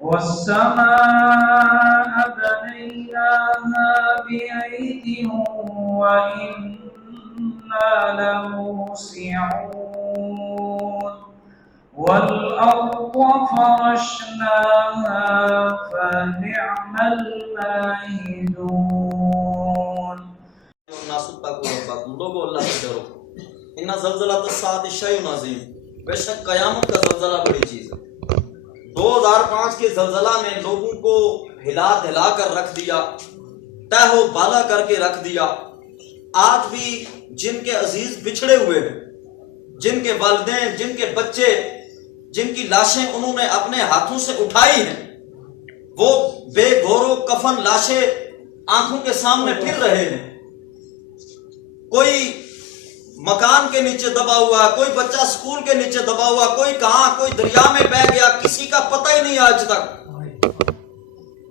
والسماء بنيناها بأيد وإنا لموسعون والأرض فرشناها فنعم الماهدون. لوگوں اللہ سے ڈرو، ان زلزلۃ الساعۃ شیء عظیم، بے شک قیامت کا زلزلہ بڑی چیز ہے۔ 2005 کے زلزلہ نے لوگوں کو ہلا دلا کر رکھ دیا، تہ و بالا کر کے رکھ دیا۔ آج بھی جن کے عزیز بچھڑے ہوئے ہیں، جن کے والدین، جن کے بچے، جن کی لاشیں انہوں نے اپنے ہاتھوں سے اٹھائی ہیں، وہ بے گور و کفن لاشیں آنکھوں کے سامنے پھر رہے ہیں۔ کوئی مکان کے نیچے دبا ہوا، کوئی بچہ سکول کے نیچے دبا ہوا، کوئی کہاں، کوئی دریا میں بہ گیا، کسی کا پتہ ہی نہیں آج تک۔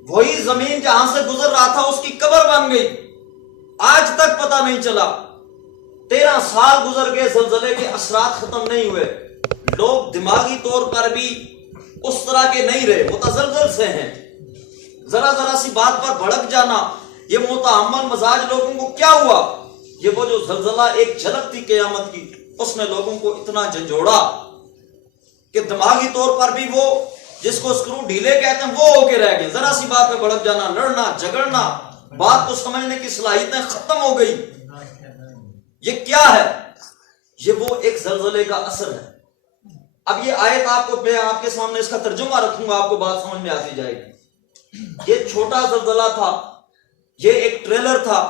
وہی زمین جہاں سے گزر رہا تھا اس کی قبر بن گئی، آج تک پتہ نہیں چلا۔ 13 سال گزر گئے، زلزلے کے اثرات ختم نہیں ہوئے۔ لوگ دماغی طور پر بھی اس طرح کے نہیں رہے، متزلزل سے ہیں۔ ذرا ذرا سی بات پر بھڑک جانا، یہ متحمل مزاج لوگوں کو کیا ہوا؟ یہ وہ جو زلزلہ ایک جھلک تھی قیامت کی، اس نے لوگوں کو اتنا جھنجھوڑا کہ دماغی طور پر بھی وہ جس کو اسکرو ڈھیلے کہتے ہیں وہ ہو کے رہ گئے۔ ذرا سی بات پہ بھڑک جانا، لڑنا جھگڑنا، بات کو سمجھنے کی صلاحیتیں ختم ہو گئی۔ یہ کیا ہے؟ یہ وہ ایک زلزلے کا اثر ہے۔ اب یہ آیت آپ کو میں آپ کے سامنے اس کا ترجمہ رکھوں گا، آپ کو بات سمجھ میں آتی جائے گی۔ یہ چھوٹا زلزلہ تھا، یہ ایک ٹریلر تھا،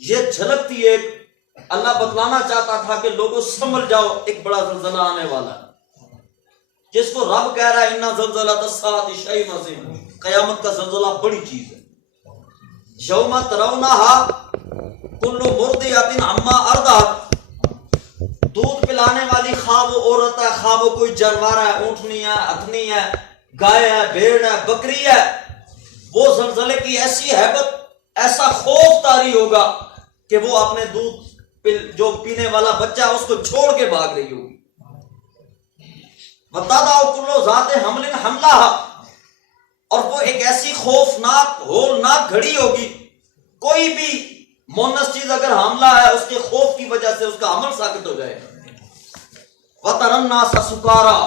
یہ جھلک تھی ایک۔ اللہ بتلانا چاہتا تھا کہ لوگوں سمجھ جاؤ ایک بڑا زلزلہ آنے والا ہے، جس کو رب کہہ رہا ہے اِنَّ زَلْزَلَةَ السَّاعَةِ شَيْءٌ عَظِيمٌ، قیامت کا زلزلہ بڑی چیز ہے۔ یوم ترونہا کل مرضعۃ عما ارضعت، دودھ پلانے والی خواہ وہ عورت ہے، خواہ وہ کوئی جانور ہے، اونٹنی ہے، ہتھنی ہے، گائے ہے، بھیڑ ہے، بکری ہے، وہ زلزلے کی ایسی ہیبت، ایسا خوف طاری ہوگا کہ وہ اپنے دودھ جو پینے والا بچہ اس کو چھوڑ کے بھاگ رہی ہوگی۔ وَتَضَعُ كُلُّ ذَاتِ حَمْلٍ حَمْلَهَا، اور وہ ایک ایسی خوفناک ہولناک گھڑی ہوگی، کوئی بھی مونس چیز اگر حاملہ ہے اس کے خوف کی وجہ سے اس کا عمل ساقط ہو جائے گا۔ وَتَرَى النَّاسَ سُكَارَىٰ،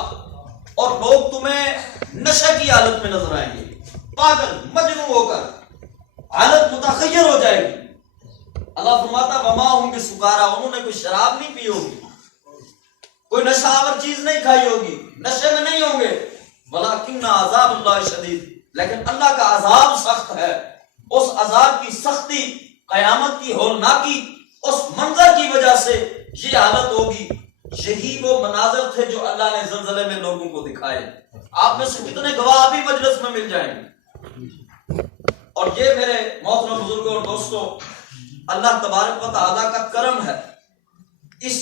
اور لوگ تمہیں نشے کی حالت میں نظر آئیں گے، پاگل مجنون ہو کر، حالت متخیر ہو جائے گی۔ اللہ فرماتا وما ہم بسکارا، انہوں نے کوئی شراب نہیں پی ہوگی، کوئی نشہ آور چیز نہیں کھائی ہوگی، نشے میں نہیں ہوں گے۔ ولیکن عذاب اللہ شدید، لیکن اللہ کا عذاب سخت ہے۔ اس عذاب کی سختی، قیامت کی ہولناکی، اس منظر کی وجہ سے یہ حالت ہوگی۔ یہی وہ مناظر تھے جو اللہ نے زلزلے میں لوگوں کو دکھائے۔ آپ میں سے کتنے گواہ بھی مجلس میں مل جائیں گے۔ اور یہ میرے محترم بزرگوں اور دوستوں، اللہ تبارک و تعالیٰ کا کرم ہے، اس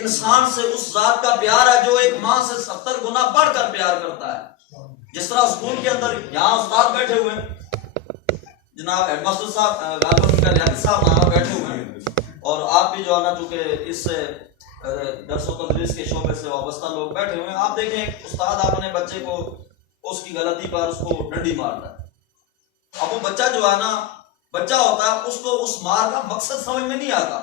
انسان سے اس ذات کا پیار ہے جو ایک ماں سے 70 گنا بڑھ کر پیار کرتا ہے۔ جس طرح اسکول کے اندر یہاں استاد بیٹھے ہوئے ہیں، جناب ہیڈ ماسٹر صاحب صاحب یہاں بیٹھے ہوئے ہیں، اور آپ بھی جو ہے نا چونکہ اس درس و تدریس کے شعبے سے وابستہ لوگ بیٹھے ہوئے ہیں، آپ دیکھیں استاد اپنے بچے کو اس کی غلطی پر اس کو ڈنڈی مارتا ہے۔ اب وہ بچہ جو ہے نا بچہ ہوتا ہے، اس کو اس مار کا مقصد سمجھ میں نہیں آتا،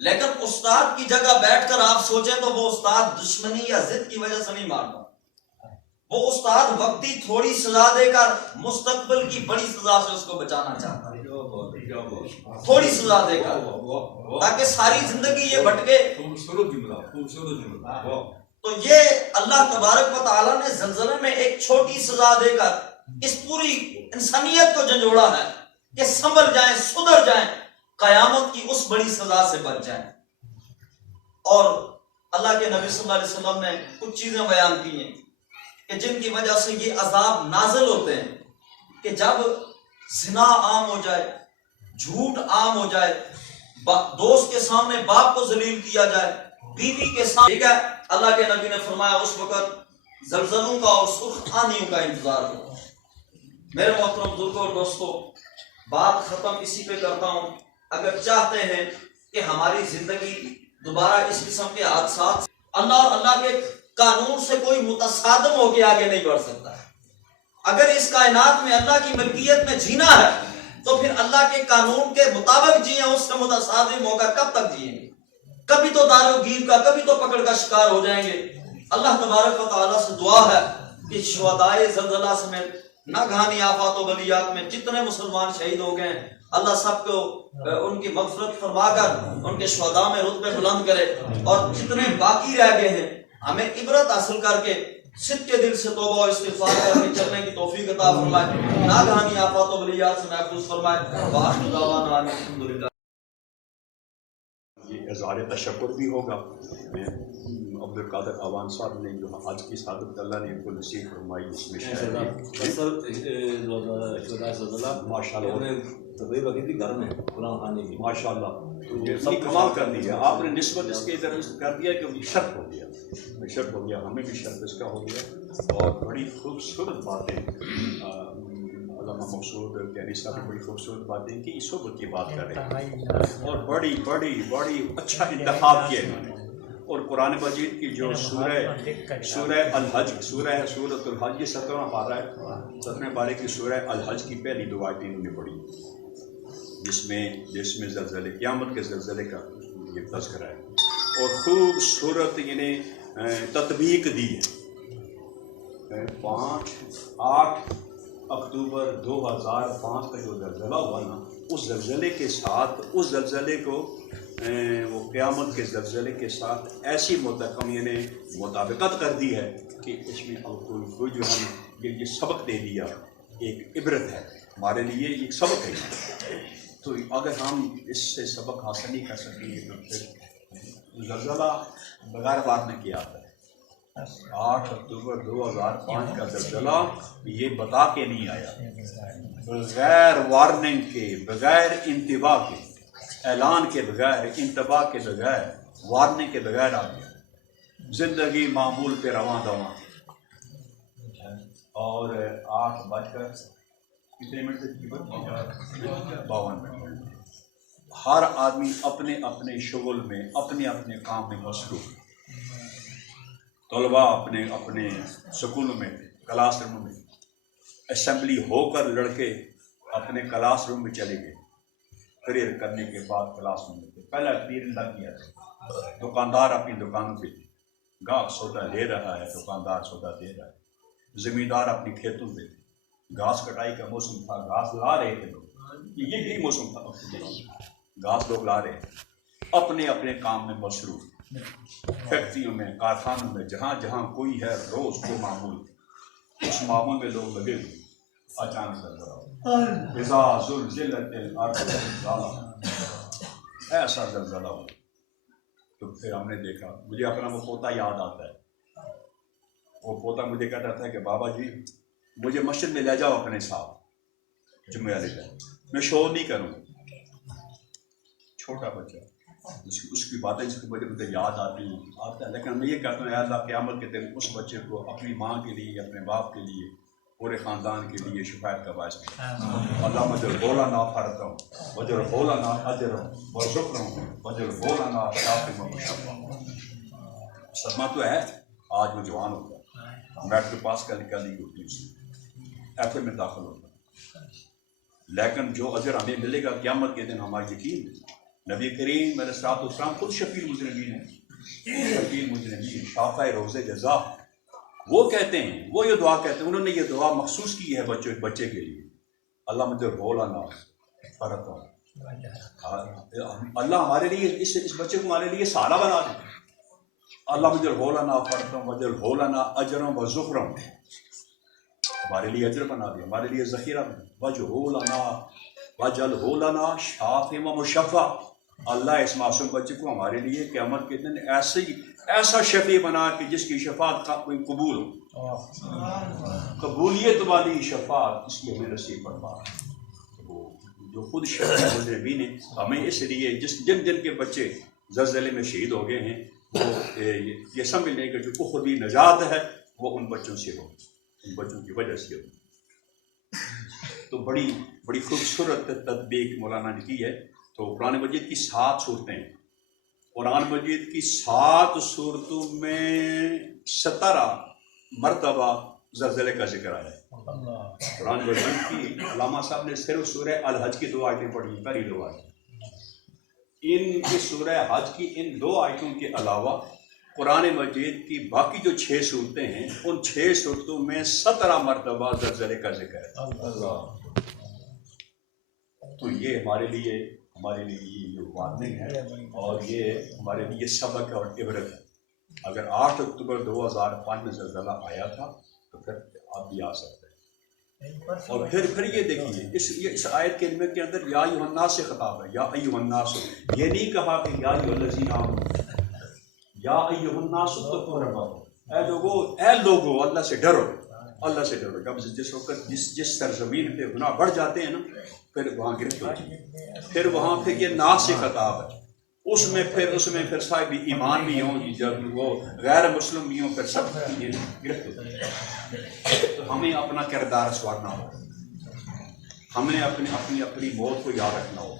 لیکن استاد کی جگہ بیٹھ کر آپ سوچیں تو وہ استاد دشمنی یا ضد کی وجہ سے نہیں مارتا، وہ استاد وقتی تھوڑی سزا دے کر مستقبل کی بڑی سزا سے اس کو بچانا چاہتا ہے، تھوڑی سزا دے کر، تاکہ ساری زندگی یہ بھٹکے۔ تو یہ اللہ تبارک و تعالیٰ نے زلزلے میں ایک چھوٹی سزا دے کر اس پوری انسانیت کو جھنجھوڑا ہے کہ سنبھل جائیں، سدھر جائیں، قیامت کی اس بڑی سزا سے بچ جائیں۔ اور اللہ کے نبی صلی اللہ علیہ وسلم نے کچھ چیزیں بیان کی ہیں کہ جن کی وجہ سے یہ عذاب نازل ہوتے ہیں، کہ جب زنا عام ہو جائے، جھوٹ عام ہو جائے، دوست کے سامنے باپ کو ذلیل کیا جائے، بیوی کے سامنے، ٹھیک ہے، اللہ کے نبی نے فرمایا اس وقت زلزلوں کا اور سرخ آندھیوں کا انتظار ہو۔ میرے محترم بزرگوں اور دوستوں، بات ختم اسی پہ کرتا ہوں۔ اگر چاہتے ہیں کہ ہماری زندگی دوبارہ اس قسم کے حادثات، اللہ اور اللہ کے قانون سے کوئی متصادم ہو کے آگے نہیں بڑھ سکتا ہے۔ اگر اس کائنات میں اللہ کی ملکیت میں جینا ہے تو پھر اللہ کے قانون کے مطابق جئیں، اس سے متصادم ہو کر کب تک جئیں گے؟ کبھی تو دار و گیر کا، کبھی تو پکڑ کا شکار ہو جائیں گے۔ اللہ تبارک و تعالیٰ سے دعا ہے کہ شہدائے زلزلہ سمیت ناگہانی آفات و بلیات میں جتنے مسلمان شہید ہو گئے ہیں، اللہ سب کو ان کی مغفرت فرما کر ان کے شہداء میں رتبے بلند کرے، اور جتنے باقی رہ گئے ہیں ہمیں عبرت حاصل کر کے صدق کے دل سے توبہ و استغفار کر کے چلنے کی توفیق عطا فرمائے، ناگہانی آفات و بلیات سے محفوظ فرمائے۔ وآخر دعوانا ان الحمدللہ۔ یہ اظہار تشکر بھی ہوگا۔ میں عبد القادر اعوان صاحب نے جو آج کی سعادت اللہ نے ان کو نصیب فرمائی، اس میں ماشاء اللہ یہ سب کمال کر دی ہے آپ نے، نسبت اس کے ادھر کر دیا کہ شرط ہو گیا، شرط ہو گیا، ہمیں بھی شرط اس کا ہو گیا۔ اور بڑی خوبصورت باتیں علامہ مقصود کیانی صاحب نے بڑی خوبصورت باتیں کی، صحبت کی بات کر رہے ہیں، اور بڑی بڑی بڑی اچھا انتخاب کیا انہوں نے۔ اور قرآن مجید کی جو سورہ الحج، سورۃ الحج، یہ 17واں پارہ ہے، 17ویں پارے کی سورہ الحج کی پہلی دو آیتیں انہوں نے پڑھی، جس میں زلزلے، قیامت کے زلزلے کا یہ تذکرہ ہے، اور خوبصورت تطبیق دی ہے۔ 8 اکتوبر 2005 کا جو زلزلہ ہوا نا، اس زلزلے کے ساتھ، اس زلزلے کو وہ قیامت کے زلزلے کے ساتھ ایسی مطابقت کر دی ہے کہ اس میں کوئی جو ہم یہ سبق دے دیا، ایک عبرت ہے ہمارے لیے، ایک سبق ہے۔ تو اگر ہم اس سے سبق حاصل نہیں کر سکیں گے تو پھر زلزلہ بغیر وارننگ کیا آتا ہے۔ 8 اکتوبر 2005 کا زلزلہ یہ بتا کے نہیں آیا، بغیر وارننگ کے، بغیر انتباہ کے، اعلان کے بغیر، انتباہ کے بغیر، وارننگ کے بغیر آ گیا۔ زندگی معمول پہ رواں دواں، اور 8 بج کر کتنے منٹ سے 52 منٹ، ہر آدمی اپنے اپنے شغل میں، اپنے اپنے کام میں مصروف، طلباء اپنے اپنے سکولوں میں، کلاس روم میں، اسمبلی ہو کر لڑکے اپنے کلاس روم میں چلے گئے، پریئر کرنے کے بعد کلاس روم میں پہلا پیر لگ گیا تھا، دکاندار اپنی دکانوں پہ گاہک سودا لے رہا ہے، دکاندار سودا دے رہا ہے، زمیندار اپنی کھیتوں پہ، گھاس کٹائی کا موسم تھا، گھاس لا رہے تھے لوگ، یہ بھی موسم تھا، گھاس لوگ لا رہے تھے، اپنے اپنے کام میں مصروف، فیکٹریوں میں، کارخانوں میں، جہاں جہاں کوئی ہے روز کو معمول، اس معمول میں لوگ لگے ہوئے، اچانک زلزلہ، اذا زلزلت الارض زلزالها، ایسا زلزلہ ہوا۔ تو پھر ہم نے دیکھا، مجھے اپنا وہ پوتا یاد آتا ہے، وہ پوتا مجھے کہتا تھا کہ بابا جی مجھے مسجد میں لے جاؤ اپنے ساتھ، جمعہ لے جاؤ، میں شور نہیں کروں، چھوٹا بچہ، اس کی باتیں جس کو مجھے یاد آتی ہے، لیکن میں یہ کہتا ہوں اے اللہ قیامت کے دن اس بچے کو اپنی ماں کے لیے، اپنے باپ کے لیے، پورے خاندان کے لیے شفاعت کا باعث کریں۔ اللہ مجھل بولانا فرتم وجل بولانا اجرم وذکرم وجل بولانا شافم مشفع۔ صدمہ تو ہے، آج میں جوان ہوتا، میٹرک پاس کرنے کا نہیں ہوتی، اس ایف اے میں داخل ہوتا، لیکن جو اجر ہمیں ملے گا قیامت کے دن ہمارا یقین ہے۔ نبی کریم علیہ الصلوۃ والسلام خود شفیع المذنبین ہیں، شفیع المذنبین، شافع روز جزا، وہ کہتے ہیں، وہ یہ دعا کہتے ہیں، انہوں نے یہ دعا مخصوص کی ہے بچے کے لیے، اللہ مجھے بولانا فرت، اللہ ہمارے لیے اس بچے کو ہمارے لیے سہارا بنا دیں، اللہ مجھے بولانا فرتم وجل بولانا اجرم و ذخرم، ہمارے لیے اجر بنا دے، ہمارے لیے ذخیرہ وجل ہولانا شافم و مشفع، اللہ اس معصوم بچے کو ہمارے لیے قیامت کے دن ایسا شفیع بنا کہ جس کی شفاعت کا کوئی قبول ہو، قبولیت والی شفاعت اس کی ہمیں نصیب فرما، جو خود شفیع المذنبین ہیں، ہمیں اس لیے جن کے بچے زلزلے میں شہید ہو گئے ہیں، وہ یہ سمجھ لیں کہ جو اخروی نجات ہے وہ ان بچوں سے ہو، ان بچوں کی وجہ سے ہو۔ تو بڑی خوبصورت تطبیق مولانا نے کی ہے۔ تو قرآن مجید کی 7 صورتیں، قرآن مجید کی 7 صورتوں میں 17 مرتبہ زلزلے کا ذکر آیا ہے، قرآن مجید کی علامہ صاحب نے صرف سورہ الحج کی 2 آیتیں پڑھی، پہلی 2 آیتیں. ان کی سورہ حج کی ان 2 آیتوں کے علاوہ قرآن مجید کی باقی جو 6 صورتیں ہیں ان 6 صورتوں میں 17 مرتبہ زلزلے کا ذکر ہے. تو یہ ہمارے لیے یہ وارننگ ہے اور یہ ہمارے لیے سبق اور عبرت ہے. اگر 8 اکتوبر 2005 میں زلزلہ آیا تھا تو پھر آپ بھی آ سکتے ہیں. اور پھر یہ دیکھیے اس آیت کے علم کے اندر یا ایھا الناس سے خطاب ہے. یا ایھا الناس، یہ نہیں کہا کہ یا ایھا الذین آمنوا، یا ایھا الناس اتقوا ربکم، اے لوگو اللہ سے ڈرو، اللہ سے ڈرو. جب جس وقت جس سرزمین پہ گناہ بڑھ جاتے ہیں نا پھر وہاں گرفت ہوتی ہے. پھر وہاں پھر یہ ناس سے خطاب ہے. اس میں پھر صاحب ایمان بھی ہوں، جب وہ غیر مسلم بھی ہوں، پھر سب یہ گرفت ہوتی ہے. تو ہمیں اپنا کردار سنوارنا ہو، ہمیں اپنی موت کو یاد رکھنا ہو،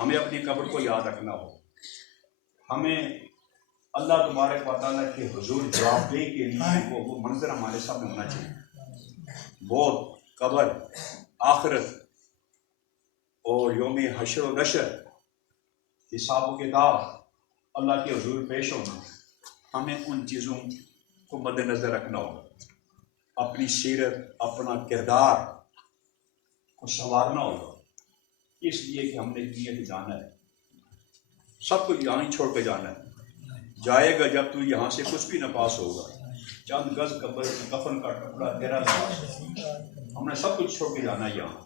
ہمیں اپنی قبر کو یاد رکھنا ہو، ہمیں اللہ تبارک و تعالیٰ کے حضور جواب دہی کے لیے وہ منظر ہمارے سامنے ہونا چاہیے. موت، قبر، آخرت اور یوم حشر و نشر، حساب و کتاب، اللہ کے حضور پیش ہونا، ہمیں ان چیزوں کو مد نظر رکھنا ہوگا. اپنی سیرت، اپنا کردار کو سنوارنا ہوگا، اس لیے کہ ہم نے نیت جانا ہے. سب کچھ یہاں ہی چھوڑ کے جانا ہے. جائے گا جب تو یہاں سے کچھ بھی نہ پاس ہوگا. چند گز کفن کا ٹکڑا تیرا لباس، ہم نے سب کچھ چھوڑ کے جانا ہے یہاں.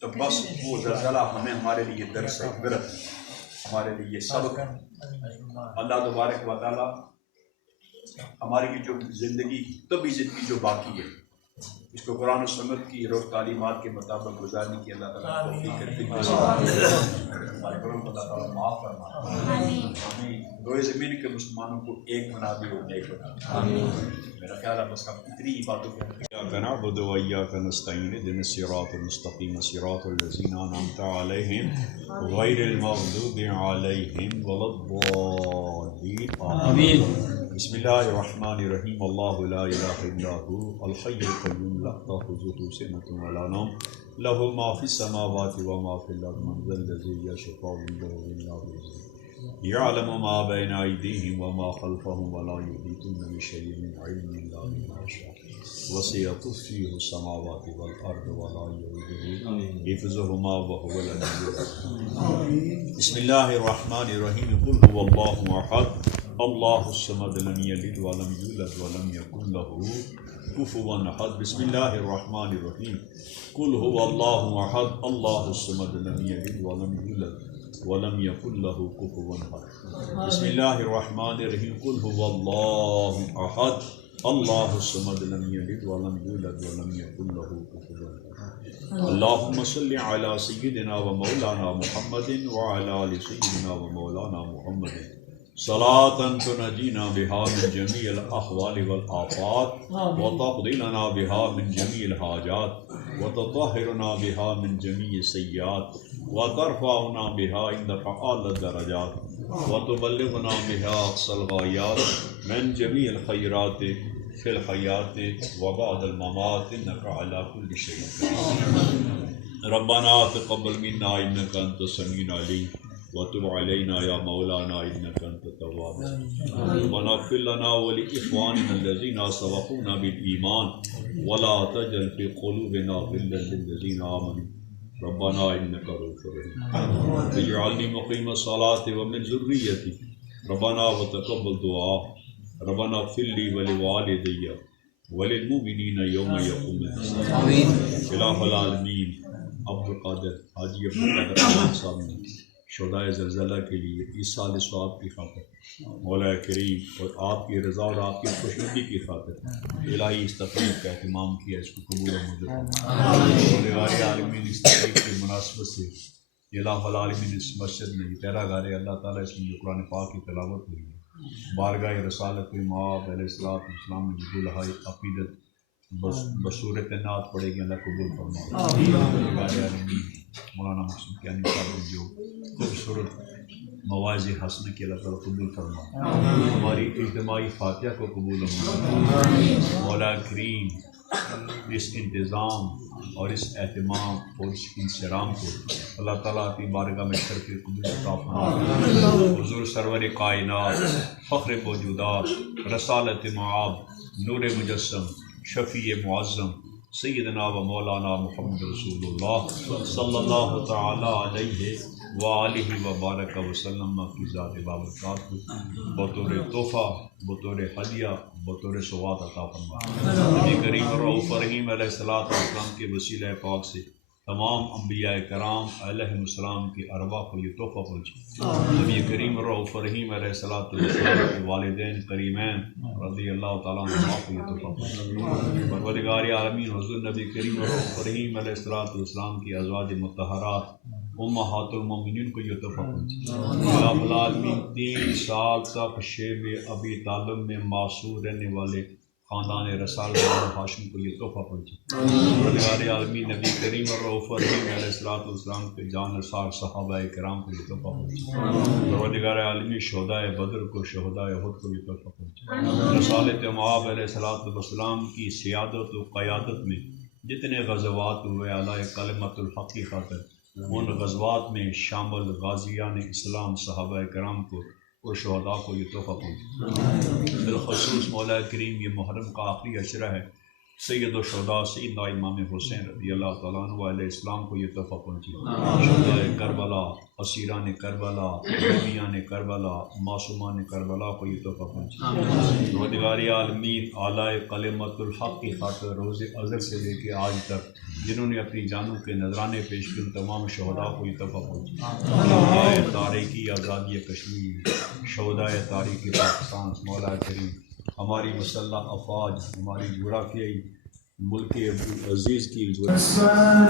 تو بس وہ زلزلہ ہمارے لیے درس ہے، عبرت ہے، ہمارے لیے سبق ہے. اللہ تبارک و تعالیٰ ہماری جو زندگی جو باقی ہے اس کو قرآن و سنت کی روز تعلیمات کے مطابق گزارنے کی اللہ تعالیٰ توفیق کرتے ہیں. ہمارے گھروں کو اللہ تعالیٰ معاف فرمائے، ہمیں روئے زمین کے مسلمانوں کو ایک بنا دے اور نیک بنا دے. میرا خیال ہے بس اتنی ہی باتوں کے إياك نعبد وإياك نستعين اهدنا الصراط المستقيم صراط الذين أنعمت عليهم غير المغضوب عليهم ولا الضالين آمين. بسم الله الرحمن الرحيم. الله لا إله إلا هو الحي القيوم لا تأخذه سنة ولا نوم له ما في السماوات وما في الأرض من ذا الذي يشفع عنده إلا بإذنه يعلم ما بين أيديهم وما خلفهم ولا يحيطون بشيء من علمه إلا بما شاء وسع كرسيه السماوات والأرض ولا يؤوده حفظهما وهو العلي العظيم. بسم الله الرحمن الرحيم. قل هو الله أحد الله الصمد لم يلد ولم يولد ولم يكن له كفوا أحد. بسم الله الرحمن الرحيم. قل هو الله أحد الله الصمد لم يلد ولم يولد ولم يكن له كفوا أحد. بسم الله الرحمن الرحيم. قل هو الله أحد الله الصمد لم يلد ولم يولد ولم يكن له كفوا أحد. اللهم صل على سيدنا ومولانا محمد وعلى آل سيدنا ومولانا محمد صلاة تنجينا بها من جميع الأحوال والآفات وتقضي لنا بها من جميع الحاجات وتطهرنا بها من جميع السيئات وترفعنا بها عندك أعلى الدرجات وتبلغنا بها أقصى الغايات من جميع الخيرات في الحياة وبعد الممات إنك على كل شيء قدير. ربنا تقبل منا إنك أنت السميع العليم وتب علينا يا مولانا إنك أنت التواب الرحيم. ربنا اغفر لنا ولإخواننا الذين سبقونا بالإيمان ولا تجعل في قلوبنا غلا للذين آمنوا ربنا إنك رؤوف رحيم. اجعلني مقيم الصلاة ومن ذريتي ربنا وتقبل دعاء. ربنا اغفر لي ولوالدي وللمؤمنين يوم يقوم الحساب. الہ العالمین عبد القادر حاجی عبد القادر صاحب نے شہدائے زلزلہ کے لیے اس سال ثواب کی خاطر مولا کریم اور آپ کی رضا اور آپ کی خوشنودی کی خاطر الہی اس تقریب کا اہتمام کیا، اس کو قبول و منظور فرمائے. مولا عالمین اس تقریب کی مناسبت سے الہ العالمین اس مسجد میں تیرا گارے اللہ تعالیٰ اس میں جو قرآن پاک کی تلاوت ہوئی ہے بارگاہ رسالت مآب علیہ السلام میں جو لہائی عقیدت بصورت نعت پڑے گی اللہ قبول فرمائے. مولانا مقصود کیانی صاحب نے جو خوبصورت مواعظ حسنہ کی اللہ تعالیٰ قبول فرمائے. ہماری اجتماعی فاتحہ کو قبول فرمائے. مولا کریم اس انتظام اور اس اہتمام اور اس انصرام کو اللہ تعالیٰ کی بارگاہ میں شرف قبول عطا فرمائے۔ حضور سرور کائنات، فخر موجودات، رسالت معاب، نور مجسم، شفیع معظم سیدنا و مولانا محمد رسول اللہ صلی اللہ تعالی علیہ وآلہ وبارک وسلم کی ذات بابرکات کو بطور تحفہ، بطور ہدیہ، بطور سوغات عطا فرمائے۔ نبی کریم رؤوف رحیم علیہ السلام کے وسیلہ پاک سے تمام انبیاء کرام علیہ السلام کی ارواح کو یہ تحفہ پہنچے۔ نبی کریم رؤوف رحیم علیہ السلام کے والدین کریمین رضی اللہ تعالیٰ عنہ کو یہ تحفہ پہنچے۔ پروردگار عالمین حضور نبی کریم رؤوف رحیم علیہ السلام کی ازواج مطہرات امہات المومنین کو یہ تحفہ پہنچے۔ رب العالمین 3 سال تک شیب ابی طالب میں معصور رہنے والے خاندان رسال ہاشم کو یہ تحفہ پہنچے۔ پروردگار عالمین نبی کریم رؤوف رحیم علیہ السلام کے جان نثار صحابہ کرام کو یہ تحفہ پہنچے۔ پروردگار عالمین شہداء بدر کو، شہداء احد کو یہ تحفہ پہنچے۔ رسالت معاب علیہ السلام کی سیادت و قیادت میں جتنے غزوات ہوئے اعلی کلمت الحق کی خاطر، ان غزوات میں شامل غازیان اسلام صحابہ کرام کو اور شہداء کو یہ تحفہ پہنچے۔ بالخصوص مولا کریم یہ محرم کا آخری عشرہ ہے، سید الشہداء سیدنا امام حسین رضی اللہ تعالیٰ عنہ علیہ السلام کو یہ تحفہ پہنچی۔ شہداء کربلا، اسیران کربلا، بیویان کربلا، معصومان کربلا کو یہ تحفہ پہنچی۔ پروردگار عالمین اعلی کلمت الحق کی خاطر روز ازل سے لے کے آج تک جنہوں نے اپنی جانوں کے نذرانے پیش کیے ان تمام شہداء کو یہ تحفہ پہنچی۔ شہداء تاریخی آزادی کشمیر، شہداء تاریخی پاکستان، مولا کریم ہماری مسلح افواج، ہماری جغرافیائی ملک عزیز کی السلام